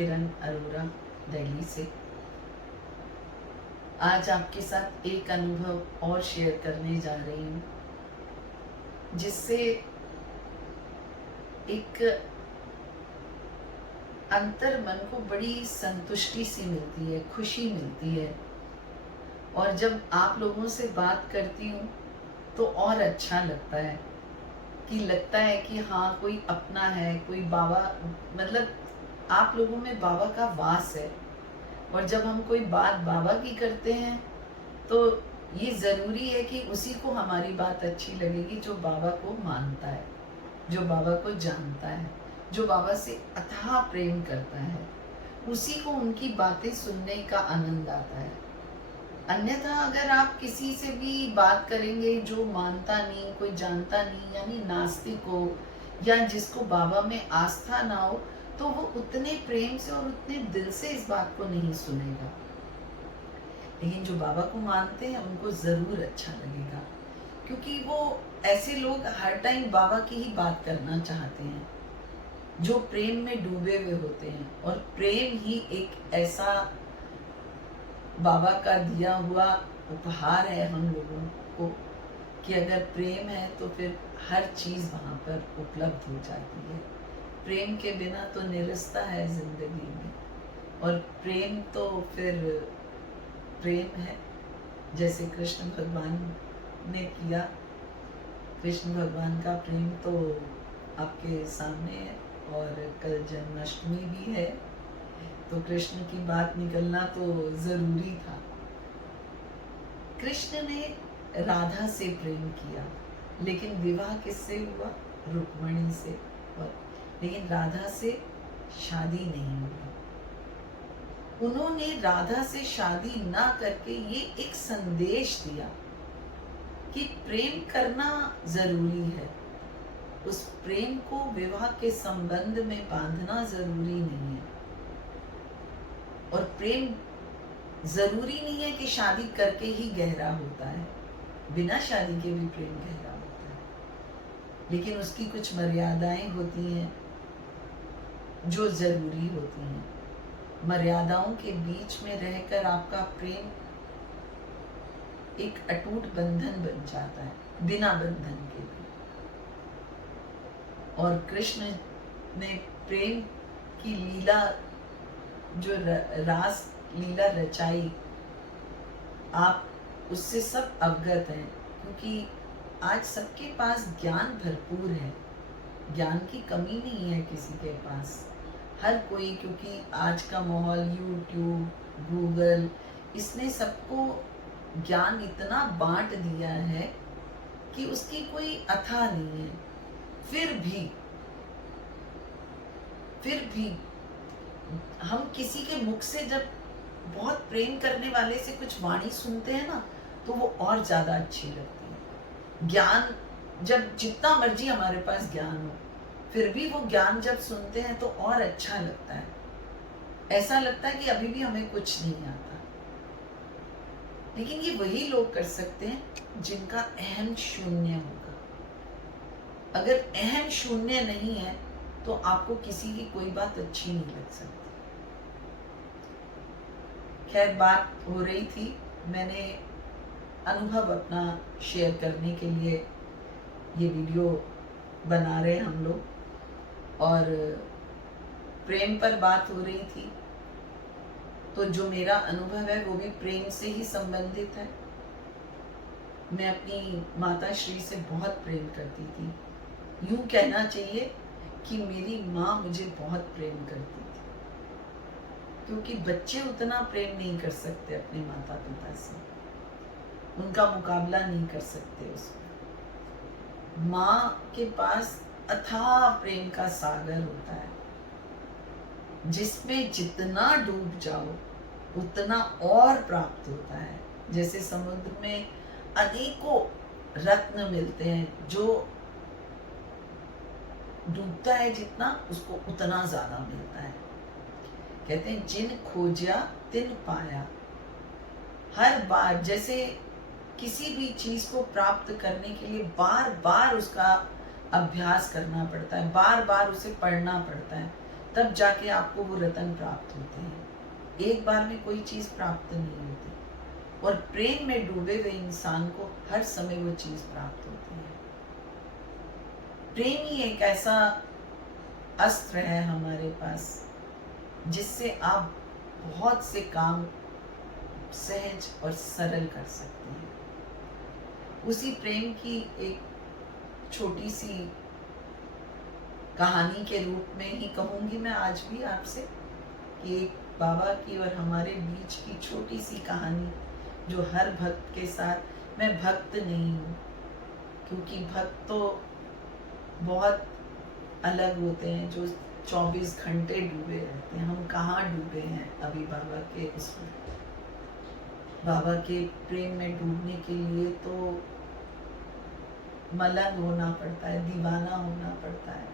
किरण अरोरा, दिल्ली से। आज आपके साथ एक अनुभव और शेयर करने जा रही हूँ, जिससे एक अंतर मन को बड़ी संतुष्टि सी मिलती है, खुशी मिलती है। और जब आप लोगों से बात करती हूँ तो और अच्छा लगता है कि हाँ, कोई अपना है, कोई बाबा, मतलब आप लोगों में बाबा का वास है। और जब हम कोई बात बाबा की करते हैं तो ये ज़रूरी है कि उसी को हमारी बात अच्छी लगेगी जो बाबा को मानता है, जो बाबा को जानता है, जो बाबा से अथाह प्रेम करता है, उसी को उनकी बातें सुनने का आनंद आता है। अन्यथा अगर आप किसी से भी बात करेंगे जो मानता नहीं, कोई जानता नहीं, यानी नास्तिक हो या जिसको बाबा में आस्था ना हो, तो वो उतने प्रेम से और उतने दिल से इस बात को नहीं सुनेगा। लेकिन जो बाबा को मानते हैं उनको ज़रूर अच्छा लगेगा, क्योंकि वो ऐसे लोग हर टाइम बाबा की ही बात करना चाहते हैं, जो प्रेम में डूबे हुए होते हैं। और प्रेम ही एक ऐसा बाबा का दिया हुआ उपहार है हम लोगों को कि अगर प्रेम है तो फिर हर चीज़ वहाँ पर उपलब्ध हो जाती है। प्रेम के बिना तो निरस्ता है जिंदगी में, और प्रेम तो फिर प्रेम है, जैसे कृष्ण भगवान ने किया। कृष्ण भगवान का प्रेम तो आपके सामने है, और कल जन्माष्टमी भी है, तो कृष्ण की बात निकलना तो जरूरी था। कृष्ण ने राधा से प्रेम किया, लेकिन विवाह किससे हुआ? रुक्मिणी से। और लेकिन राधा से शादी नहीं हुई। उन्होंने राधा से शादी ना करके ये एक संदेश दिया कि प्रेम करना जरूरी है, उस प्रेम को विवाह के संबंध में बांधना जरूरी नहीं है। और प्रेम जरूरी नहीं है कि शादी करके ही गहरा होता है, बिना शादी के भी प्रेम गहरा होता है। लेकिन उसकी कुछ मर्यादाएं होती हैं जो जरूरी होती हैं। मर्यादाओं के बीच में रहकर आपका प्रेम एक अटूट बंधन बन जाता है, बिना बंधन के भी। और कृष्ण ने प्रेम की लीला, जो रास लीला रचाई, आप उससे सब अवगत हैं, क्योंकि आज सबके पास ज्ञान भरपूर है, ज्ञान की कमी नहीं है किसी के पास। हर कोई, क्योंकि आज का माहौल, यूट्यूब, गूगल, इसने सबको ज्ञान इतना बांट दिया है कि उसकी कोई अथा नहीं है। फिर भी हम किसी के मुख से जब बहुत प्रेम करने वाले से कुछ वाणी सुनते हैं ना, तो वो और ज्यादा अच्छी लगती है। ज्ञान, जब जितना मर्जी हमारे पास ज्ञान हो, फिर भी वो ज्ञान जब सुनते हैं तो और अच्छा लगता है। ऐसा लगता है कि अभी भी हमें कुछ नहीं आता। लेकिन ये वही लोग कर सकते हैं जिनका अहम शून्य होगा। अगर अहम शून्य नहीं है तो आपको किसी की कोई बात अच्छी नहीं लग सकती। खैर, बात हो रही थी, मैंने अनुभव अपना शेयर करने के लिए ये वीडियो बना रहे हम लोग, और प्रेम पर बात हो रही थी, तो जो मेरा अनुभव है वो भी प्रेम से ही संबंधित है। मैं अपनी माता श्री से बहुत प्रेम करती थी। यूं कहना चाहिए कि मेरी माँ मुझे बहुत प्रेम करती थी, क्योंकि बच्चे उतना प्रेम नहीं कर सकते अपने माता पिता से, उनका मुकाबला नहीं कर सकते उसमें। माँ के पास अथाह प्रेम का सागर होता है, जिसमें जितना डूब जाओ उतना और प्राप्त होता है। जैसे समुद्र में अनेकों रत्न मिलते हैं, जो डूबता है जितना, उसको उतना ज्यादा मिलता है। कहते हैं जिन खोजा तिन पाया। हर बार, जैसे किसी भी चीज को प्राप्त करने के लिए बार बार उसका अभ्यास करना पड़ता है, बार बार उसे पढ़ना पड़ता है, तब जाके आपको वो रतन प्राप्त होते हैं। एक बार में कोई चीज प्राप्त नहीं होती, और प्रेम में डूबे हुए इंसान को हर समय वो चीज प्राप्त होती है। प्रेम ही एक ऐसा अस्त्र है हमारे पास जिससे आप बहुत से काम सहज और सरल कर सकते हैं। उसी प्रेम की एक छोटी सी कहानी के रूप में ही कहूंगी मैं आज भी आपसे, कि एक बाबा की और हमारे बीच की छोटी सी कहानी, जो हर भक्त के साथ, मैं भक्त नहीं हूँ क्योंकि भक्त तो बहुत अलग होते हैं जो 24 घंटे डूबे रहते हैं। हम कहाँ डूबे हैं अभी बाबा के उसमें। बाबा के प्रेम में डूबने के लिए तो मलंग होना पड़ता है, दीवाना होना पड़ता है,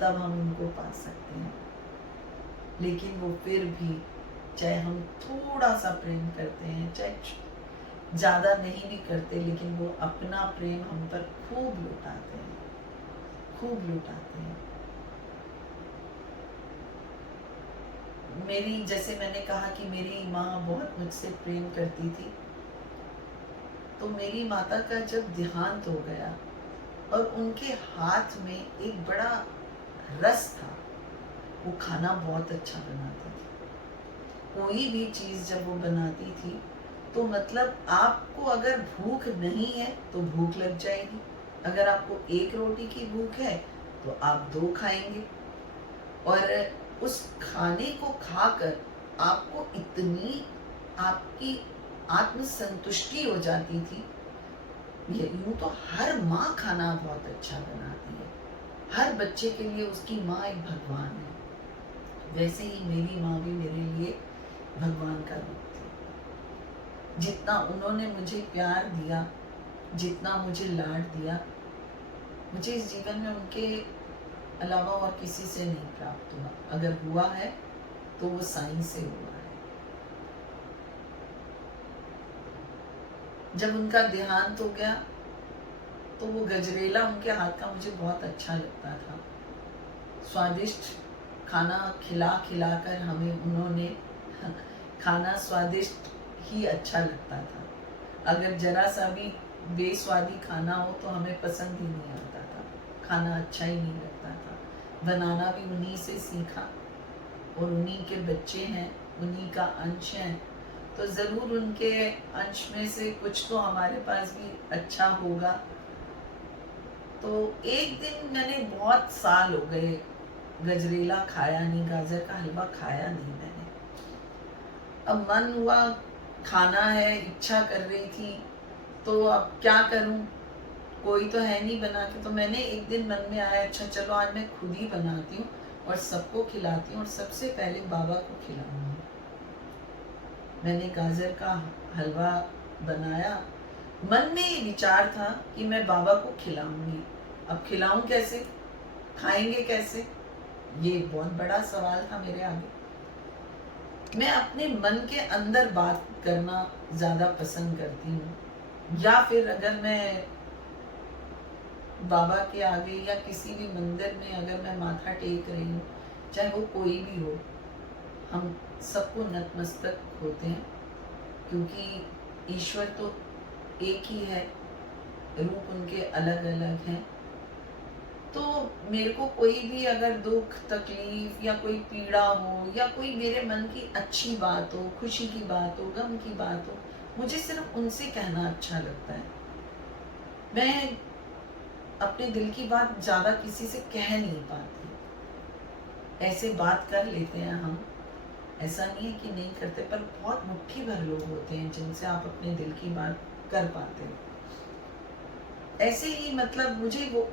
तब हम उनको पा सकते हैं। लेकिन वो फिर भी, चाहे हम थोड़ा सा प्रेम करते हैं, चाहे ज्यादा नहीं भी करते, लेकिन वो अपना प्रेम हम पर खूब लुटाते हैं, खूब लुटाते हैं। मेरी, जैसे मैंने कहा कि मेरी माँ बहुत मुझसे प्रेम करती थी, तो मेरी माता का जब देहांत हो गया और उनके हाथ में एक बड़ा रस था, वो खाना बहुत अच्छा बनाती थी। कोई भी चीज जब वो बनाती थी तो मतलब आपको अगर भूख नहीं है तो भूख लग जाएगी, अगर आपको एक रोटी की भूख है तो आप 2 खाएंगे, और उस खाने को खाकर आपको इतनी आपकी आत्म संतुष्टि हो जाती थी। यूं तो हर माँ खाना बहुत अच्छा बनाती है, हर बच्चे के लिए उसकी माँ एक भगवान है, वैसे ही मेरी माँ भी मेरे लिए भगवान का रूप थी। जितना उन्होंने मुझे प्यार दिया, जितना मुझे लाड दिया, मुझे इस जीवन में उनके अलावा और किसी से नहीं प्राप्त हुआ। अगर हुआ है तो वो साईं से हुआ है। जब उनका देहांत हो गया तो वो गजरेला उनके हाथ का मुझे बहुत अच्छा लगता था। स्वादिष्ट खाना खिला खिला कर हमें उन्होंने खाना स्वादिष्ट ही अच्छा लगता था। अगर जरा सा भी बेस्वादी खाना हो तो हमें पसंद ही नहीं आता था, खाना अच्छा ही नहीं लगता था। बनाना भी उन्हीं से सीखा, और उन्हीं के बच्चे हैं, उन्हीं का अंश हैं, तो ज़रूर उनके अंश में से कुछ तो हमारे पास भी अच्छा होगा। तो एक दिन, मैंने बहुत साल हो गए गजरेला खाया नहीं, गाजर का हलवा खाया नहीं मैंने। अब मन हुआ, खाना है, इच्छा कर रही थी, तो अब क्या करूं, कोई तो है नहीं बना के। तो मैंने एक दिन मन में आया, अच्छा चलो आज मैं खुद ही बनाती हूँ और सबको खिलाती हूँ, और सबसे पहले बाबा को खिलाऊंगी। मैंने गाजर का हलवा बनाया। मन में ये विचार था कि मैं बाबा को खिलाऊंगी। अब खिलाऊं कैसे, खाएंगे कैसे, ये बहुत बड़ा सवाल था मेरे आगे। मैं अपने मन के अंदर बात करना ज्यादा पसंद करती हूँ, या फिर अगर मैं बाबा के आगे या किसी भी मंदिर में अगर मैं माथा टेक रही हूँ, चाहे वो कोई भी हो, हम सबको नतमस्तक होते हैं, क्योंकि ईश्वर तो एक ही है, रूप उनके अलग अलग हैं। तो मेरे को कोई भी अगर दुख तकलीफ या कोई पीड़ा हो, या कोई मेरे मन की अच्छी बात हो, खुशी की बात हो, गम की बात हो, मुझे सिर्फ उनसे कहना अच्छा लगता है। मैं अपने दिल की बात ज्यादा किसी से कह नहीं पाती। ऐसे बात कर लेते हैं हम, ऐसा नहीं है कि नहीं करते, पर बहुत मुट्ठी भर लोग होते हैं जिनसे आप अपने दिल की बात कर पाते हो। ऐसे ही मतलब मुझे वो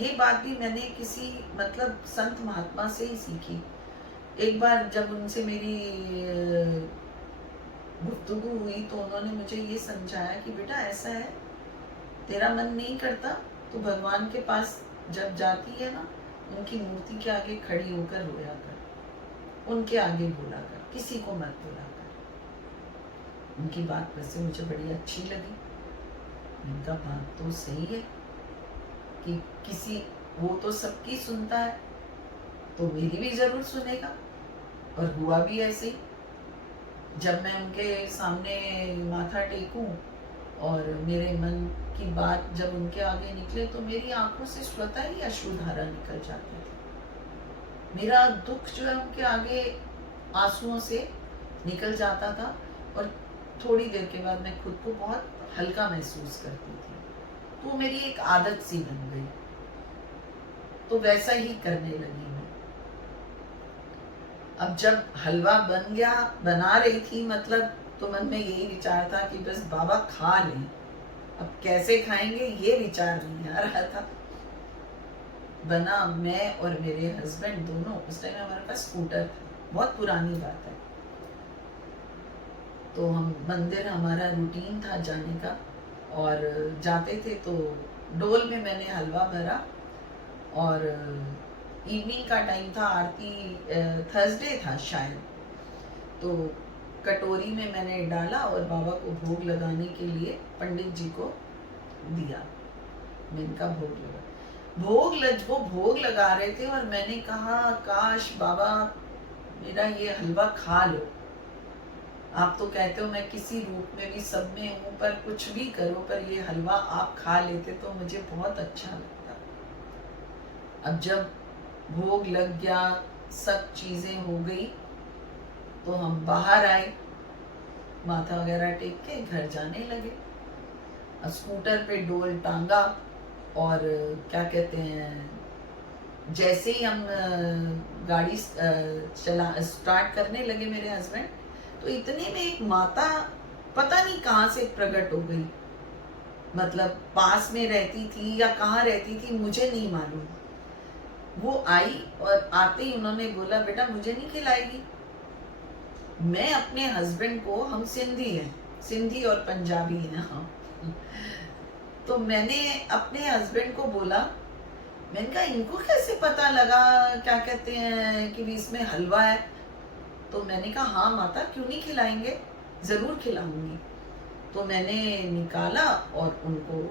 ये बात भी मैंने किसी मतलब संत महात्मा से ही सीखी। एक बार जब उनसे मेरी गुफ्तगू हुई तो उन्होंने मुझे ये समझाया कि बेटा ऐसा है, तेरा मन नहीं करता तो भगवान के पास जब जाती है ना, उनकी मूर्ति के आगे खड़ी होकर रोया कर, उनके आगे बोला कर, किसी को मत बोला कर। उनकी बात वैसे मुझे बड़ी अच्छी लगी। उनका बात तो सही है कि किसी, वो तो सबकी सुनता है, तो मेरी भी जरूर सुनेगा। और हुआ भी ऐसे ही। जब मैं उनके सामने माथा टेकूं और मेरे मन की बात जब उनके आगे निकले तो मेरी आंखों से स्वतः ही अश्रुधारा निकल जाती थी। मेरा दुख जो है उनके आगे आंसुओं से निकल जाता था और थोड़ी देर के बाद मैं खुद को बहुत हल्का महसूस करती थी। तो मेरी एक आदत सी बन गई, तो वैसा ही करने लगी मैं। अब जब हलवा बन गया, बना रही थी मतलब, तो मन में यही विचार था कि बस बाबा खा लें। अब कैसे खाएंगे ये विचार नहीं आ रहा था। बना, मैं और मेरे हस्बैंड दोनों, उस टाइम हमारे पास स्कूटर था, बहुत पुरानी बात है। तो हम मंदिर, हमारा रूटीन था जाने का, और जाते थे तो डोल में मैंने हलवा भरा और इवनिंग का टाइम था, आरती थर्सडे था शायद, तो कटोरी में मैंने डाला और बाबा को भोग लगाने के लिए पंडित जी को दिया। मैं इनका भोग लगा, वो भोग लगा रहे थे और मैंने कहा काश बाबा मेरा ये हलवा खा लो। आप तो कहते हो मैं किसी रूप में भी सब में हूँ, पर कुछ भी करो, पर ये हलवा आप खा लेते तो मुझे बहुत अच्छा लगता। अब जब भोग लग गया, सब चीजें हो गई, तो हम बाहर आए, माथा वगैरह टेक के घर जाने लगे। स्कूटर पे डोल टांगा और क्या कहते हैं, जैसे ही हम गाड़ी चला स्टार्ट करने लगे मेरे हस्बैंड, तो इतने में एक माता पता नहीं कहाँ से प्रकट हो गई। मतलब पास में रहती थी या कहाँ रहती थी मुझे नहीं मालूम। वो आई और आते ही उन्होंने बोला बेटा मुझे नहीं खिलाएगी। मैं अपने हस्बैंड को, हम सिंधी हैं, सिंधी और पंजाबी हैं हम, तो मैंने अपने हस्बैंड को बोला, मैंने कहा इनको कैसे पता लगा क्या कहते हैं कि भी इसमें हलवा है। तो मैंने कहा हाँ माता क्यों नहीं खिलाएंगे, जरूर खिलाऊंगी। तो मैंने निकाला और उनको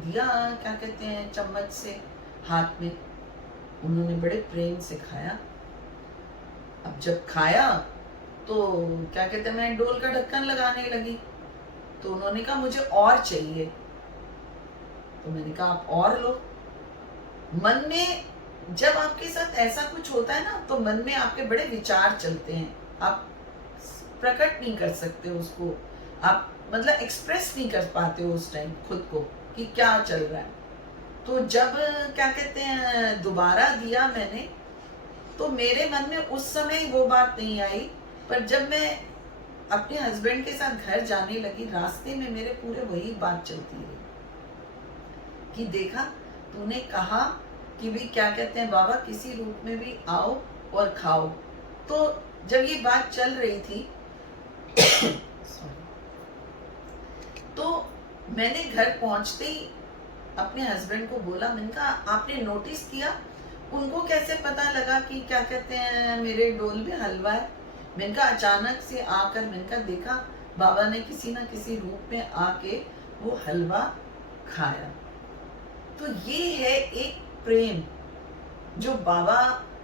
दिया, क्या कहते हैं, चम्मच से हाथ में। उन्होंने बड़े प्रेम से खाया। अब जब खाया तो क्या कहते हैं, मैं डोल का ढक्कन लगाने लगी, तो उन्होंने कहा मुझे और चाहिए। तो मैंने कहा आप और लो। मन में जब आपके साथ ऐसा कुछ होता है ना, तो मन में आपके बड़े विचार चलते हैं, आप प्रकट नहीं कर सकते उसको, आप मतलब एक्सप्रेस नहीं कर पाते हो उस टाइम खुद को कि क्या चल रहा है। तो जब क्या कहते हैं दोबारा दिया मैंने, तो मेरे मन में उस समय वो बात नहीं आई, पर जब मैं अपने हस्बैंड के साथ घर जाने लगी, रास्ते में मेरे पूरे वही बात चलती रही कि देखा तूने कहा कि भी क्या कहते हैं बाबा किसी रूप में भी आओ और खाओ। तो जब ये बात चल रही थी तो मैंने घर पहुंचते ही अपने हस्बैंड को बोला, मैंने कहा आपने नोटिस किया उनको कैसे पता लगा कि क्या कहते हैं मेरे डोल में हलवा है। मैंने कहा अचानक से आकर मैंने कहा देखा बाबा ने किसी ना किसी रूप में आके वो हलवा खाया। तो ये है एक प्रेम, जो बाबा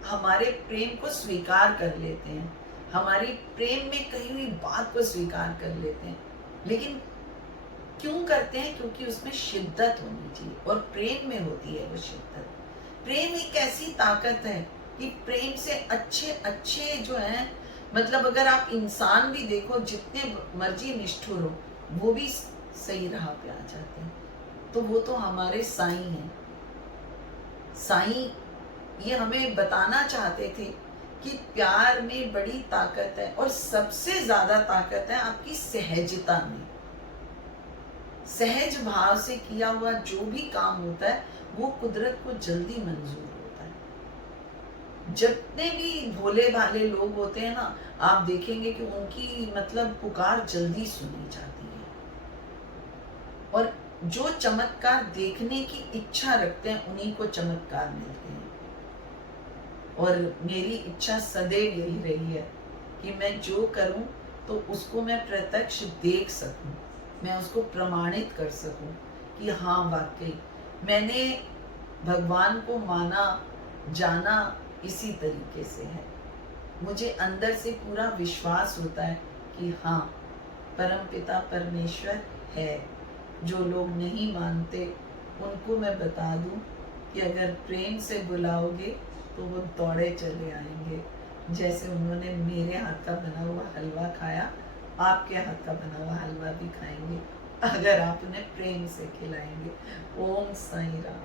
हमारे प्रेम को स्वीकार कर लेते हैं, हमारी प्रेम में कही हुई बात को स्वीकार कर लेते हैं। लेकिन क्यों करते हैं? क्योंकि उसमें शिद्दत होनी चाहिए, और प्रेम में होती है वो शिद्दत। प्रेम एक ऐसी ताकत है कि प्रेम से अच्छे अच्छे जो हैं, मतलब अगर आप इंसान भी देखो जितने मर्जी निष्ठुर हो, वो भी सही राह पे आ जाते हैं। तो वो तो हमारे साईं हैं। साईं ये हमें बताना चाहते थे कि प्यार में बड़ी ताकत है, और सबसे ज्यादा ताकत है आपकी सहजता में। सहज भाव से किया हुआ जो भी काम होता है वो कुदरत को जल्दी मंजूर होता है। जितने भी भोले भाले लोग होते हैं ना, आप देखेंगे कि उनकी मतलब पुकार जल्दी सुनी जाती है, और जो चमत्कार देखने की इच्छा रखते हैं उन्हीं को चमत्कार मिलते हैं। और मेरी इच्छा सदैव यही रही है कि मैं जो करूं तो उसको मैं प्रत्यक्ष देख सकूं, मैं उसको प्रमाणित कर सकूं कि हाँ वाकई मैंने भगवान को माना, जाना, इसी तरीके से है। मुझे अंदर से पूरा विश्वास होता है कि हाँ, परमपिता परमेश्वर है। जो लोग नहीं मानते उनको मैं बता दूं कि अगर प्रेम से बुलाओगे तो वो दौड़े चले आएंगे। जैसे उन्होंने मेरे हाथ का बना हुआ हलवा खाया, आपके हाथ का बना हुआ हलवा भी खाएंगे अगर आप उन्हें प्रेम से खिलाएंगे। ओम साईं राम।